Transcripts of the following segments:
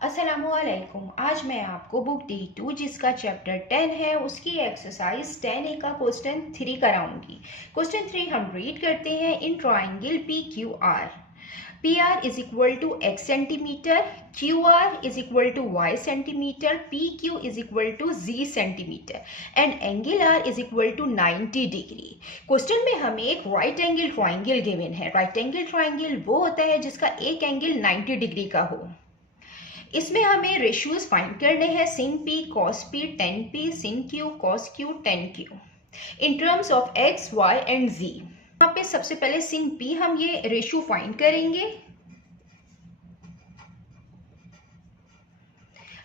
अस्सलामुअलैकुम। आज मैं आपको बुक D2 जिसका चैप्टर 10 है उसकी एक्सरसाइज 10A का क्वेश्चन 3 कराऊंगी। क्वेश्चन 3 हम रीड करते हैं। In triangle PQR, PR is equal to x centimetre, QR is equal to y centimetre, PQ is equal to z centimetre and angle R is equal to 90 degree. Question में हमें एक right angle triangle given है। Right angle triangle वो होता है जिसका एक angle 90 degree का हो। इसमें हमें रेशियोज फाइंड करने हैं। sin p cos p tan p sin q cos q tan q in terms of x y and z। यहाँ पे सबसे पहले sin p हम ये रेशियो फाइंड करेंगे।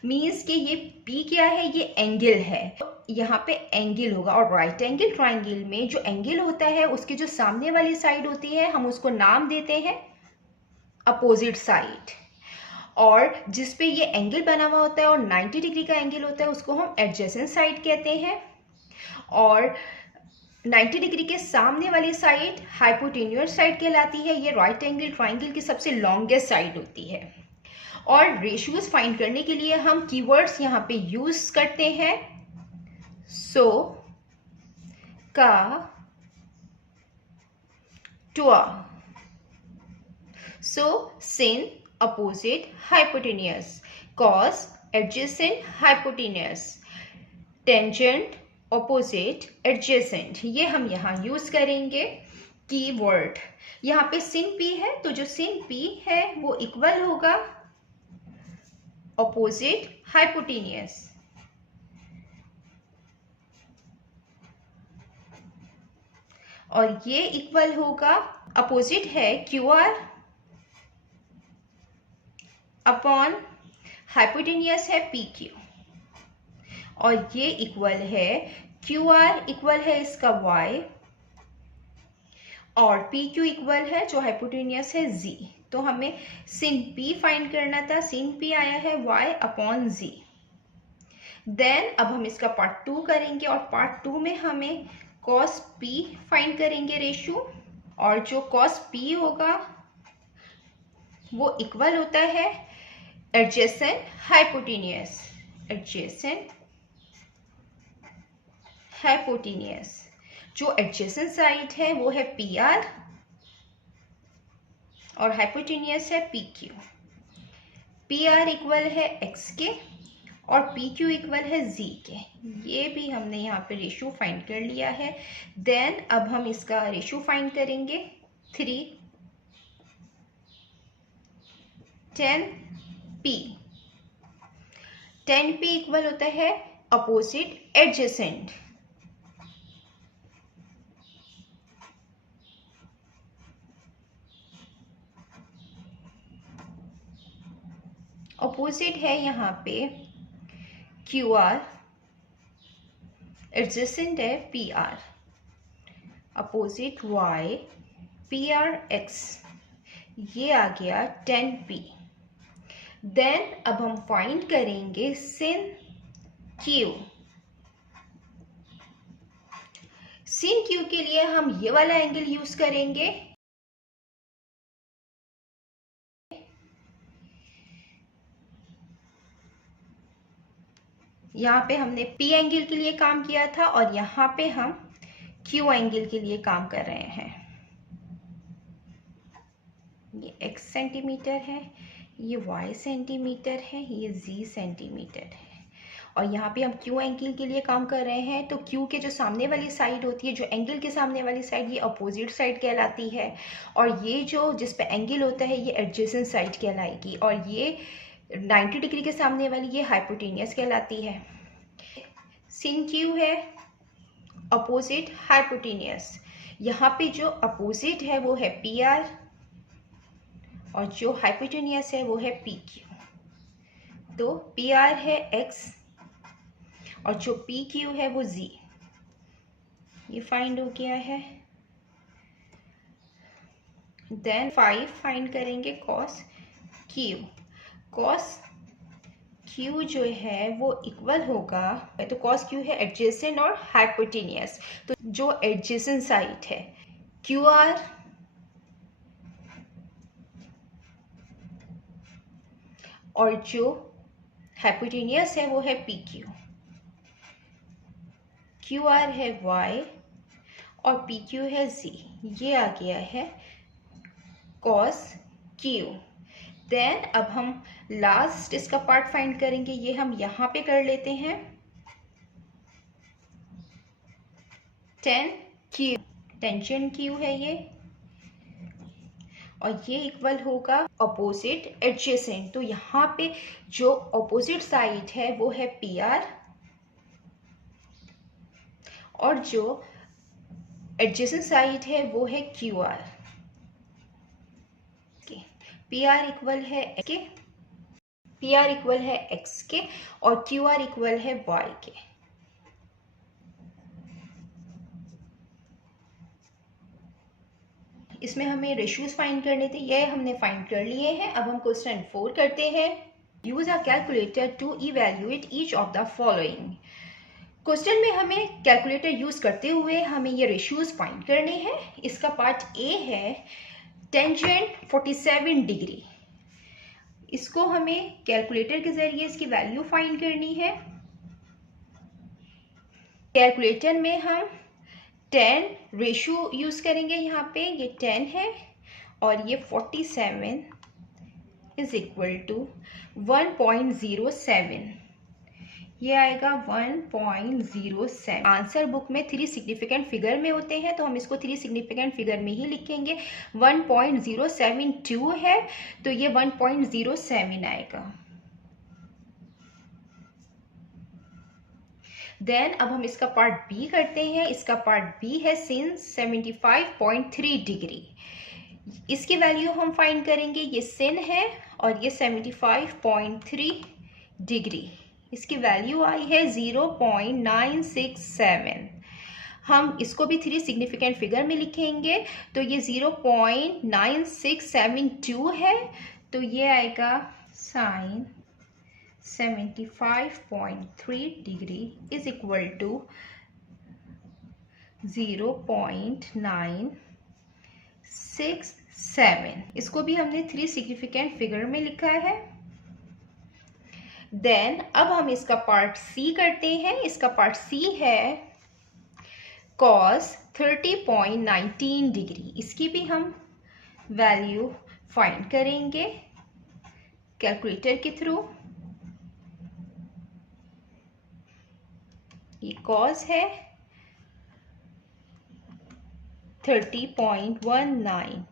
मीन्स कि ये p क्या है, ये एंगल है। यहाँ पे एंगल होगा और राइट एंगल ट्राइंगल में जो एंगल होता है उसकी जो सामने वाली साइड होती है हम उसको नाम देते हैं अपोजिट साइड, और जिस पे ये एंगल बना हुआ होता है और 90 डिग्री का एंगल होता है उसको हम एडजेसेंट साइड कहते हैं। और 90 डिग्री के सामने वाली साइड हाइपोटेन्यूस साइड कहलाती है। ये राइट एंगल ट्राइंगल की सबसे लॉन्गेस्ट साइड होती है। और रेशियोज फाइंड करने के लिए हम कीवर्ड्स यहाँ पे यूज करते हैं सो, का, टुआ। सो sin opposite hypotenuse, cos adjacent hypotenuse, tangent opposite adjacent, ये हम यहाँ यूज करेंगे कीवर्ड। यहाँ पे sin p है तो जो sin p है वो इक्वल होगा opposite hypotenuse, और ये इक्वल होगा अपोजिट है QR अपॉन हाइपोटेन्यूस है PQ, और ये इक्वल है QR इक्वल है इसका Y और PQ इक्वल है जो हाइपोटेन्यूस है Z। तो हमें sin P फाइंड करना था। sin P आया है Y अपॉन Z। देन अब हम इसका पार्ट 2 करेंगे और पार्ट 2 में हमें cos P फाइंड करेंगे रेशियो, और जो cos P होगा वो इक्वल होता है एडजेसेंट हाइपोटेन्यूस, एडजेसेंट हाइपोटेन्यूस। जो एडजेसेंट साइड है वो है PR और हाइपोटेन्यूस है PQ। PR इक्वल है x के और PQ इक्वल है z के। ये भी हमने यहाँ पे रेशियो फाइंड कर लिया है। देन अब हम इसका रेशियो फाइंड करेंगे 3 10p। 10p इक्वल होता है अपोजिट एडजेसेंट, अपोजिट है यहाँ पे QR, एडजेसेंट है PR, opposite Y, PR X, ये आ गया 10p। देन अब हम फाइंड करेंगे sin Q। sin Q के लिए हम ये वाला एंगल यूज करेंगे, यहाँ पे हमने P एंगल के लिए काम किया था और यहाँ पे हम Q एंगल के लिए काम कर रहे हैं। ये x सेंटीमीटर है, ये y सेंटीमीटर है, ये z सेंटीमीटर है, और यहाँ पे हम Q एंगल के लिए काम कर रहे हैं। तो Q के जो सामने वाली साइड होती है, जो एंगल के सामने वाली साइड, ये अपोजिट साइड कहलाती है, और ये जो जिस पे एंगल होता है ये एडजेसेंट साइड कहलाएगी, और ये 90 डिग्री के सामने वाली ये हाइपोटेन्यूस कहलाती है। sin Q है अपोजिट हाइपोटेन्यूस। यहाँ पे जो अपोजिट है वो है PR और जो हाइपोटेन्यूस है वो है PQ। तो PR है x और जो PQ है वो z। ये फाइंड हो गया है। देन 5 फाइंड करेंगे cos Q। cos Q जो है वो इक्वल होगा, तो cos Q है एडजेसेंट और हाइपोटेन्यूस, तो जो एडजेसेंट साइड है QR और जो हाइपोटेनियस है वो है पी क्यू। क्यू आर है वाई और पी क्यू है जी। ये आ गया है कॉस क्यू। देन अब हम लास्ट इसका पार्ट फाइंड करेंगे, ये हम यहाँ पे कर लेते हैं। टेन क्यू, टेंजेंट क्यू है ये, और ये इक्वल होगा अपोजिट एडजेसेंट। तो यहाँ पे जो अपोजिट साइड है वो है पी आर, और जो एडजेसेंट साइड है वो है Q R. P R equal है के, पी आर इक्वल है एक्स के, और क्यू आर इक्वल है वाई के। इसमें हमें रेशियोज फाइंड करने थे, ये हमने फाइंड कर लिए हैं। अब हम क्वेश्चन 4 करते हैं। Use a calculator to evaluate each of the following. Question में हमें कैलकुलेटर यूज करते हुए हमें ये रेशियोज फाइंड करने हैं। इसका पार्ट ए है टेंजेंट 47 डिग्री। इसको हमें कैलकुलेटर के जरिए इसकी वैल्यू फाइंड करनी है। कैलकुलेटर में हम 10 रेशियो यूज करेंगे। यहाँ पे ये 10 है और ये 47 इज इक्वल टू 1.07। ये आएगा 1.07। आंसर बुक में 3 सिग्निफिकेंट फिगर में होते हैं, तो हम इसको 3 सिग्निफिकेंट फिगर में ही लिखेंगे। 1.072 है तो ये 1.07 आएगा। देन अब हम इसका पार्ट बी करते हैं। इसका पार्ट बी है sin 75.3 डिग्री। इसकी वैल्यू हम फाइंड करेंगे। ये sin है और ये 75.3 डिग्री। इसकी वैल्यू आई है 0.967। हम इसको भी 3 सिग्निफिकेंट फिगर में लिखेंगे, तो ये 0.9672 है, तो ये आएगा sin 75.3 degree is equal to 0.967। इसको भी हमने 3 सिग्निफिकेंट फिगर में लिखा है। देन अब हम इसका पार्ट सी करते हैं। इसका पार्ट सी है cos 30.19 डिग्री। इसकी भी हम वैल्यू फाइंड करेंगे कैलकुलेटर के थ्रू। ये cos है 30.19,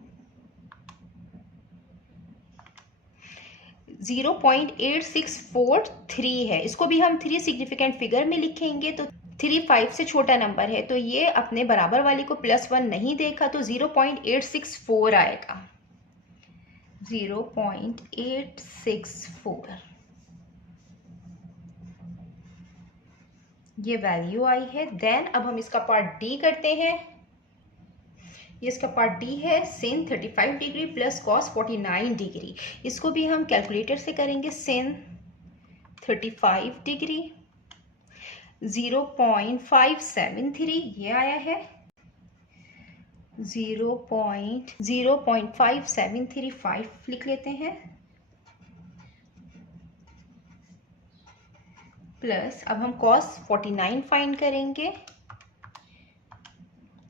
0.8643 है। इसको भी हम 3 सिग्निफिकेंट फिगर में लिखेंगे, तो 3 5 से छोटा नंबर है, तो ये अपने बराबर वाली को +1 नहीं देखा, तो 0.864 आएगा। 0.864 ये वैल्यू आई है। देन अब हम इसका पार्ट डी करते हैं। ये इसका पार्ट डी है sin 35 degree plus cos 49 degree. इसको भी हम कैलकुलेटर से करेंगे। sin 35 डिग्री 0.573 ये आया है। 0.0575 लिख लेते हैं, प्लस अब हम cos 49 फाइंड करेंगे।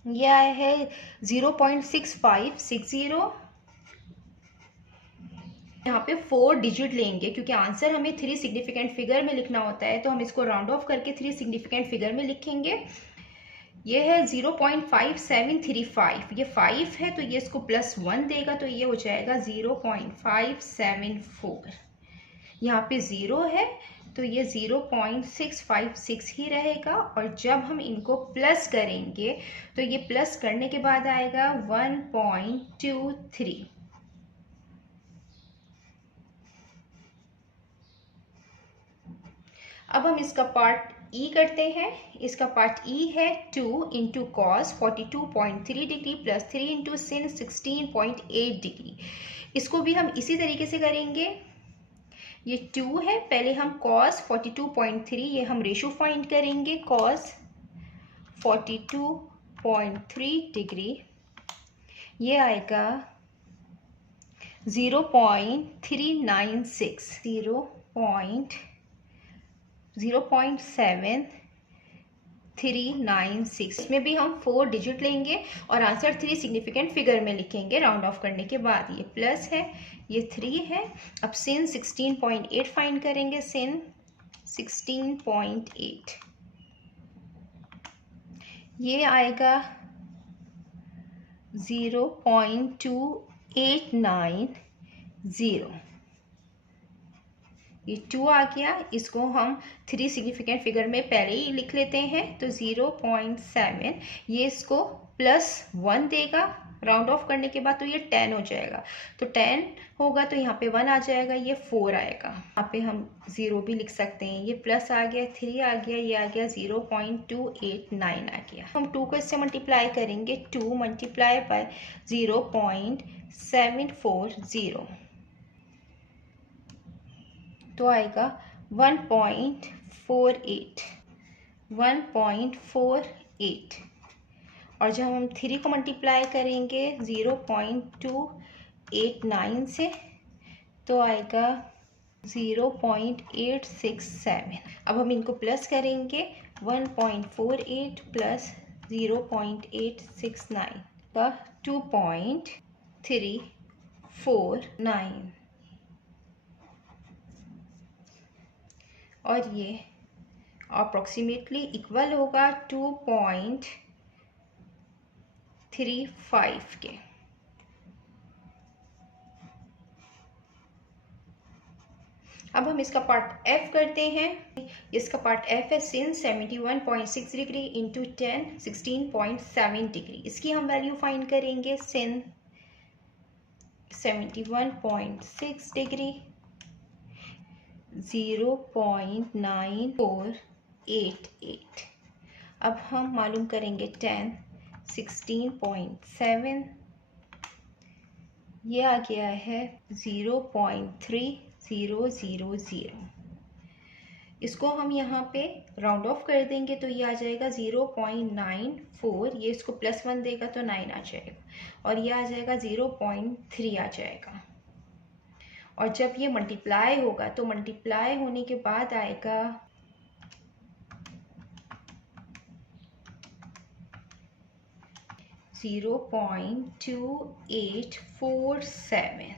ये आया है 0.6560। यहाँ पे 4 डिजिट लेंगे क्योंकि आंसर हमें 3 सिग्निफिकेंट फिगर में लिखना होता है, तो हम इसको राउंड ऑफ करके 3 सिग्निफिकेंट फिगर में लिखेंगे। ये है 0.5735। ये 5 है तो ये इसको +1 देगा, तो ये हो जाएगा 0.574। यहाँ पे 0 है तो ये 0.656 ही रहेगा, और जब हम इनको प्लस करेंगे तो ये प्लस करने के बाद आएगा 1.23। अब हम इसका पार्ट ई करते हैं। इसका पार्ट ई है 2 × cos 42.3 degree plus 3 × sin 16.8 degree. इसको भी हम इसी तरीके से करेंगे। ये 2 है, पहले हम cos 42.3 ये हम रेशो फाइंड करेंगे। cos 42.3 डिग्री ये आएगा 0.396, 0.7396। इसमें भी हम 4 डिजिट लेंगे और आंसर 3 सिग्निफिकेंट फिगर में लिखेंगे राउंड ऑफ करने के बाद। ये प्लस है, ये 3 है। अब sin 16.8 फाइंड करेंगे। sin 16.8 ये आएगा 0.2890। ये 2 आ गया, इसको हम 3 सिग्निफिकेंट फिगर में पहले ही लिख लेते हैं। तो 0.7, ये इसको +1 देगा राउंड ऑफ करने के बाद, तो ये 10 हो जाएगा। तो 10 होगा तो यहाँ पे 1 आ जाएगा, ये 4 आएगा। यहाँ पे हम 0 भी लिख सकते हैं। ये प्लस आ गया, 3 आ गया, ये आ गया 0.289 आ गया। हम 2 को इससे मल्टीप्लाई करेंगे। 2 मल्टीप्लाई बाय 0.740 तो आएगा 1.48। और जब हम 3 को मल्टीप्लाई करेंगे 0.289 से तो आएगा 0.867। अब हम इनको प्लस करेंगे। 1.48 प्लस 0.869 का 2.349 और ये अप्रॉक्सीमेटली इक्वल होगा 2.35 के। अब हम इसका पार्ट एफ करते हैं। इसका पार्ट एफ है sin 71.6 डिग्री इंटू 10 16.7 डिग्री। इसकी हम वैल्यू फाइंड करेंगे। sin 71.6 degree 0.9488। अब हम मालूम करेंगे 10 16.7, ये आ गया है 0.3000। इसको हम यहाँ पे राउंड ऑफ कर देंगे तो ये आ जाएगा 0.94। ये इसको +1 देगा तो 9 आ जाएगा और ये आ जाएगा 0.3 आ जाएगा। और जब ये मल्टीप्लाई होगा तो मल्टीप्लाई होने के बाद आएगा 0.2847।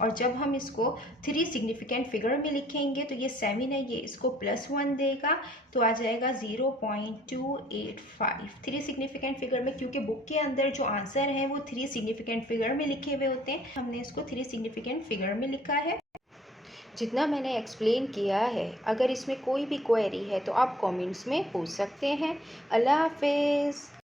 और जब हम इसको 3 सिग्निफिकेंट फिगर में लिखेंगे तो ये 7 है, ये इसको +1 देगा तो आ जाएगा 0.285। 3 सिग्निफिकेंट फिगर में, क्योंकि बुक के अंदर जो आंसर है वो 3 सिग्निफिकेंट फिगर में लिखे हुए होते हैं, हमने इसको 3 सिग्निफिकेंट फिगर में लिखा है। जितना मैंने एक्सप्लेन किया है, अगर इसमें कोई भी क्वेरी है तो आप कमेंट्स में पूछ सकते हैं। अल्लाह हाफिज़।